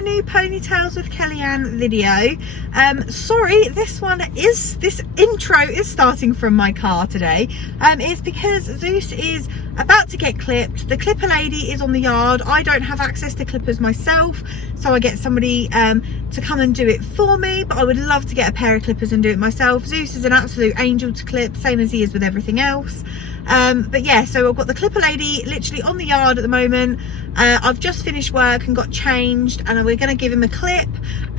a new Ponytails with Kellyanne video. Sorry, this intro is starting from my car today. It's because Zeus is about to get clipped. The clipper lady is on the yard. I don't have access to clippers myself, so I get somebody to come and do it for me, but I would love to get a pair of clippers and do it myself. Zeus is an absolute angel to clip, same as he is with everything else. But yeah, so I've got the clipper lady literally on the yard at the moment. I've just finished work and got changed, and we're going to give him a clip.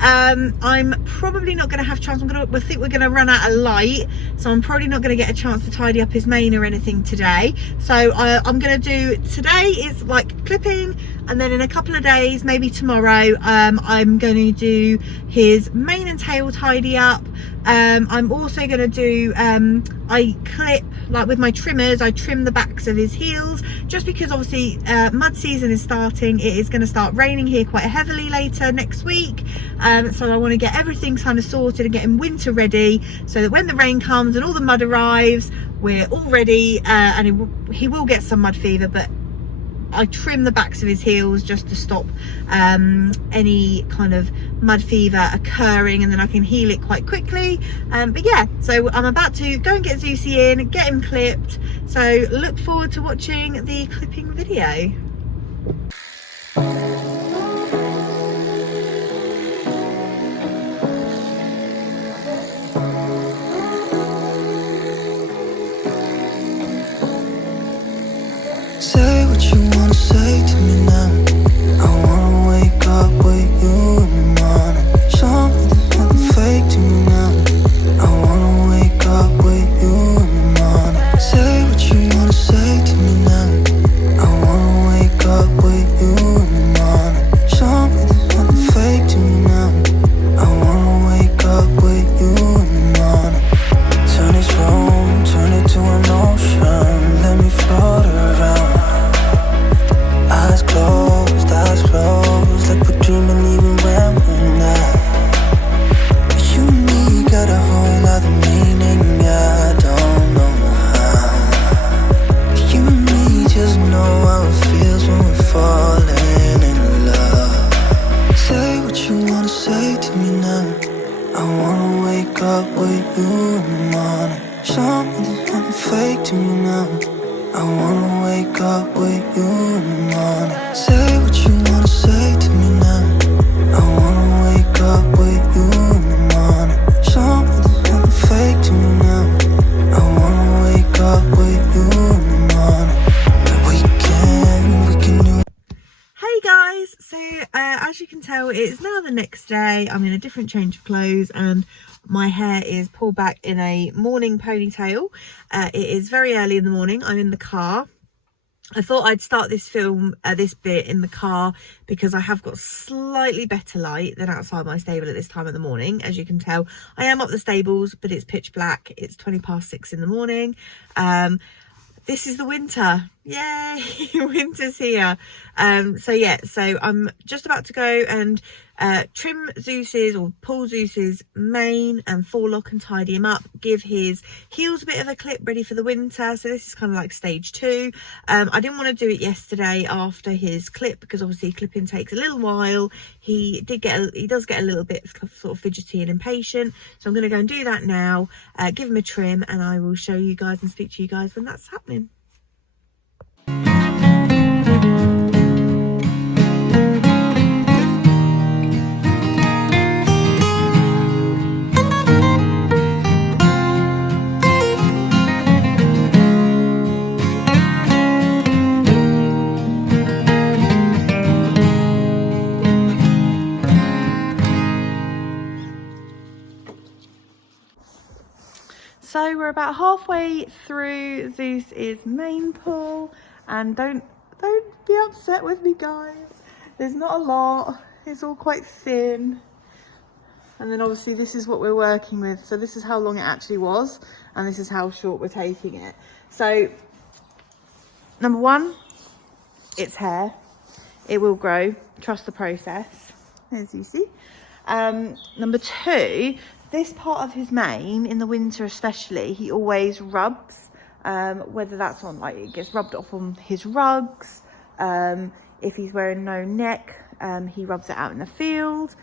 I'm probably not going to have a chance. We think we're going to run out of light, so I'm probably not going to get a chance to tidy up his mane or anything today. So I'm going to do, today is like clipping, and then in a couple of days, maybe tomorrow, I'm going to do his mane and tail tidy up. I'm also going to do, I clip, like with my trimmers, I trim the backs of his heels, just because obviously mud season is starting. It is going to start raining here quite heavily later next week, so I want to get everything kind of sorted and get him winter ready, so that when the rain comes and all the mud arrives, we're all ready. And he will get some mud fever, but I trim the backs of his heels just to stop any kind of mud fever occurring, and then I can heal it quite quickly. But yeah, so I'm about to go and get Zeusy in, get him clipped, so look forward to watching the clipping video. Say what you wanna say to me now. I wanna wake up with you in the morning. Show me there's nothing fake to me now. I wanna wake up with you in the morning. Say what you wanna say to me now. I wanna wake up with you in the morning. Show me there's nothing fake to me now. I wanna wake up with you in the morning. Turn this room, turn it to an ocean. Let me float around. Eyes closed, like we're dreaming even when we're not. You and me got a whole other meaning, yeah, I don't know how. You and me just know how it feels when we're falling in love. Say what you wanna say to me now. I wanna wake up with you in the morning. Show me there's nothing fake to me now. I wanna wake up with you in the morning. Say what you wanna say to me now. I wanna wake up with you in the morning. Show me there's nothing fake to me now. I wanna wake up with you in the morning. We can do. Hey guys, so as you can tell, it is now the next day. I'm in a different change of clothes, and my hair is pulled back in a morning ponytail. It is very early in the morning. I'm in the car. I thought I'd start this this bit in the car because I have got slightly better light than outside my stable at this time of the morning. As you can tell, I am up the stables, but it's pitch black. It's 6:20 in the morning. This is the winter. Yay, winter's here. So yeah, so I'm just about to go and trim Zeus's, or pull Zeus's mane and forelock and tidy him up, give his heels a bit of a clip ready for the winter. So this is kind of like stage 2. I didn't want to do it yesterday after his clip, because obviously clipping takes a little while. He does get a little bit sort of fidgety and impatient, so I'm going to go and do that now, give him a trim, and I will show you guys and speak to you guys when that's happening. So we're about halfway through Zeus's mane pull, and don't be upset with me, guys. There's not a lot. It's all quite thin. And then obviously this is what we're working with. So this is how long it actually was, and this is how short we're taking it. So number 1, it's hair. It will grow. Trust the process, as you see. Number 2, this part of his mane in the winter especially, he always rubs, whether that's on, like, it gets rubbed off on his rugs, if he's wearing no neck, he rubs it out in the field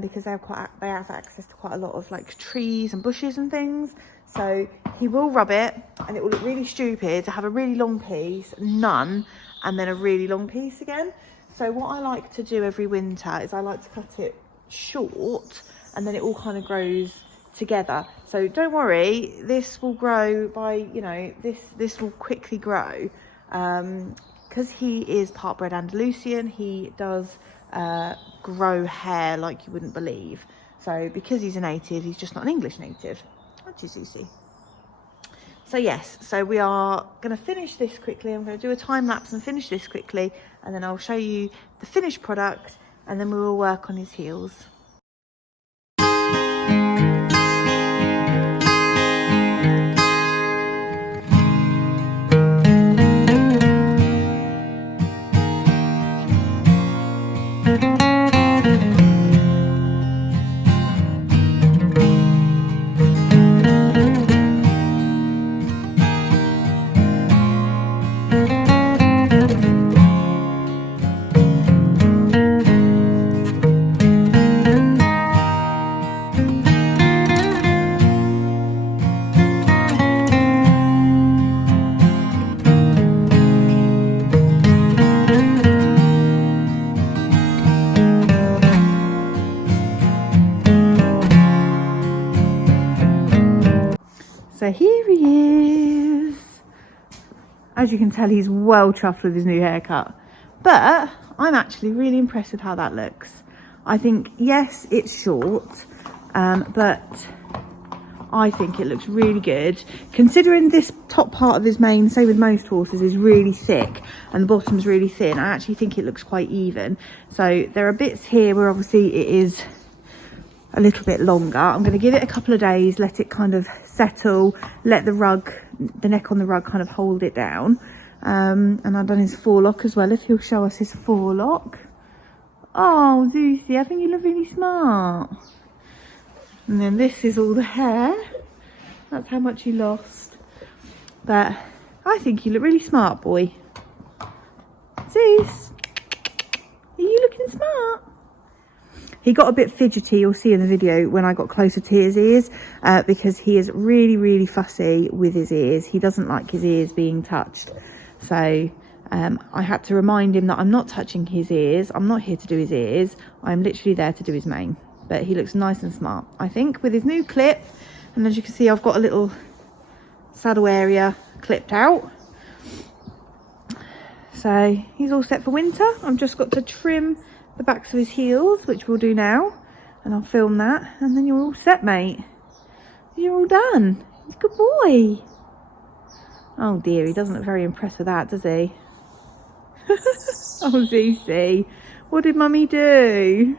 because they have access to quite a lot of like trees and bushes and things. So he will rub it, and it will look really stupid to have a really long piece, none, and then a really long piece again. So what I like to do every winter is I like to cut it short, and then it all kind of grows together. So don't worry, this will grow by, you know, this will quickly grow. Because he is part bred Andalusian, he does grow hair like you wouldn't believe. So because he's a native, he's just not an English native. Aren't you, Susie? So yes, so we are going to finish this quickly. I'm going to do a time lapse and finish this quickly, and then I'll show you the finished product, and then we will work on his heels. So here he is. As you can tell, he's well chuffed with his new haircut. But I'm actually really impressed with how that looks. I think, yes, it's short, but I think it looks really good. Considering this top part of his mane, say with most horses, is really thick and the bottom's really thin, I actually think it looks quite even. So there are bits here where obviously it is a little bit longer. I'm going to give it a couple of days, let it kind of settle, let the rug, the neck on the rug kind of hold it down. And I've done his forelock as well, if he'll show us his forelock. Oh, Zeusy, I think you look really smart. And then this is all the hair. That's how much he lost. But I think you look really smart, boy. Zeus, are you looking smart? He got a bit fidgety, you'll see in the video when I got closer to his ears, because he is really, really fussy with his ears. He doesn't like his ears being touched. So I had to remind him that I'm not touching his ears. I'm not here to do his ears. I'm literally there to do his mane. But he looks nice and smart, I think, with his new clip. And as you can see, I've got a little saddle area clipped out. So he's all set for winter. I've just got to trim the backs of his heels, which we'll do now, and I'll film that, and then you're all set, mate. You're all done. Good boy. Oh dear, he doesn't look very impressed with that, does he? Oh, Zeusy, what did mummy do?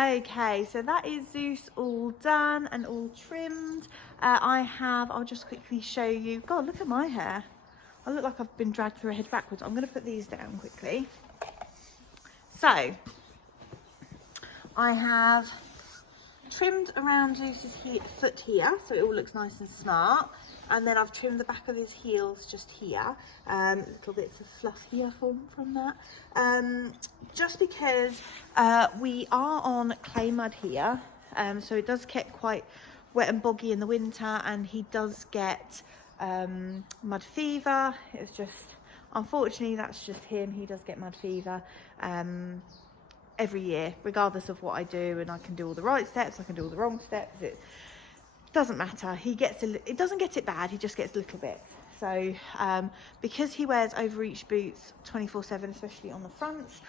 Okay, so that is Zeus all done and all trimmed. I'll just quickly show you. God, look at my hair. I look like I've been dragged through a head backwards. I'm going to put these down quickly. So, I have trimmed around Zeus's foot here, so it all looks nice and smart. And then I've trimmed the back of his heels just here. Little bits of fluff here from that. Just because we are on clay mud here, so it does get quite wet and boggy in the winter, and he does get mud fever. It's just, unfortunately, that's just him. He does get mud fever every year, regardless of what I do, and I can do all the right steps, I can do all the wrong steps. It doesn't matter. He gets it doesn't get it bad, he just gets little bits. So because he wears overreach boots 24/7, especially on the fronts,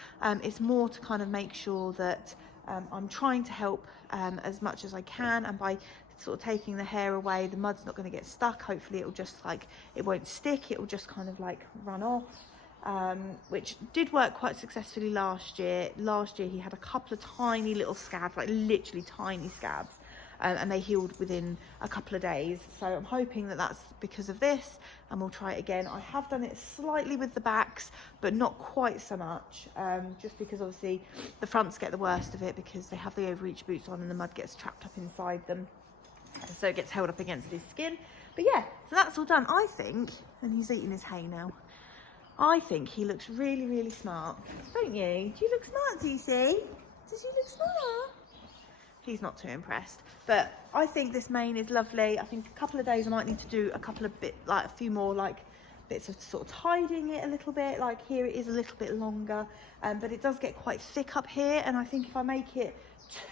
it's more to kind of make sure that I'm trying to help as much as I can, and by sort of taking the hair away, the mud's not going to get stuck. Hopefully it'll just like, it won't stick, it will just kind of like run off, which did work quite successfully last year. Last year he had a couple of tiny little scabs, like literally tiny scabs, and they healed within a couple of days. So I'm hoping that that's because of this, and we'll try it again. I have done it slightly with the backs, but not quite so much, just because obviously the fronts get the worst of it because they have the overreach boots on and the mud gets trapped up inside them, so it gets held up against his skin. But yeah, so that's all done, I think. And he's eating his hay now. I think he looks really, really smart, don't you? Do you look smart, Zeusy? Does he look smart? He's not too impressed, but I think this mane is lovely. I think a couple of days I might need to do a couple of a few more like bits of sort of tidying it a little bit. Like here it is a little bit longer, but it does get quite thick up here, and I think if I make it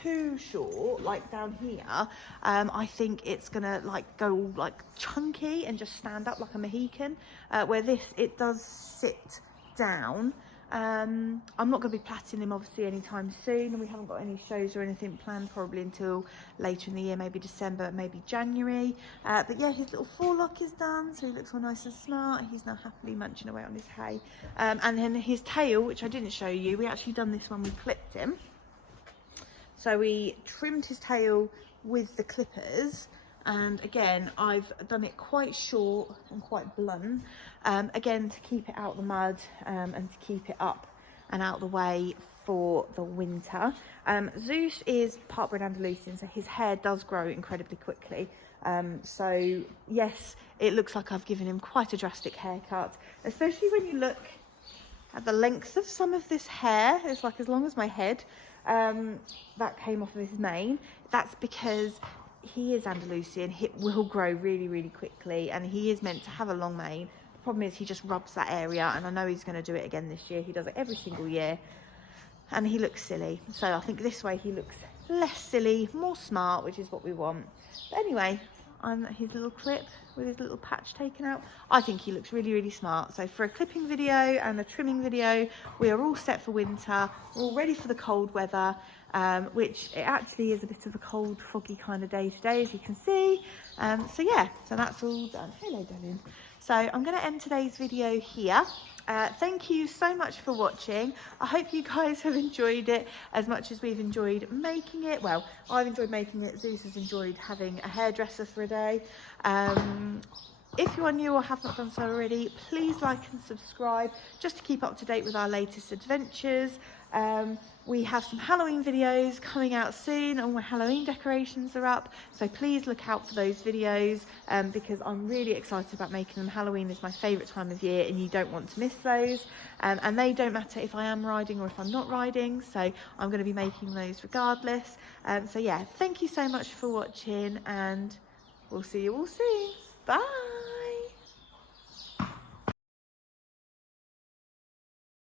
too short, like down here, I think it's gonna like go all like chunky and just stand up like a Mohican, where this, it does sit down. I'm not going to be plaiting him obviously anytime soon, and we haven't got any shows or anything planned probably until later in the year, maybe December, maybe January. But yeah, his little forelock is done, so he looks all nice and smart. He's now happily munching away on his hay. And then his tail, which I didn't show you, we actually done this when we clipped him. So we trimmed his tail with the clippers, and again I've done it quite short and quite blunt, again to keep it out the mud, and to keep it up and out the way for the winter. Zeus is part-bred Andalusian, so his hair does grow incredibly quickly. So yes, it looks like I've given him quite a drastic haircut, especially when you look at the length of some of this hair. It's like as long as my head, that came off of his mane. That's because he is Andalusian. It will grow really, really quickly, and he is meant to have a long mane. The problem is he just rubs that area, and I know he's going to do it again this year. He does it every single year, and he looks silly. So I think this way he looks less silly, more smart, which is what we want. But anyway, on his little clip with his little patch taken out, I think he looks really, really smart. So for a clipping video and a trimming video, we are all set for winter. We're all ready for the cold weather, which it actually is a bit of a cold, foggy kind of day today, as you can see. So yeah, so that's all done. Hello, darling. So I'm going to end today's video here. Thank you so much for watching. I hope you guys have enjoyed it as much as we've enjoyed making it. Well, I've enjoyed making it. Zeus has enjoyed having a hairdresser for a day. If you are new or have not done so already, please like and subscribe just to keep up to date with our latest adventures. We have some Halloween videos coming out soon, and my Halloween decorations are up, so please look out for those videos, because I'm really excited about making them. Halloween is my favourite time of year, and you don't want to miss those, and they don't matter if I am riding or if I'm not riding, so I'm going to be making those regardless. So yeah, thank you so much for watching, and we'll see you all soon. Bye.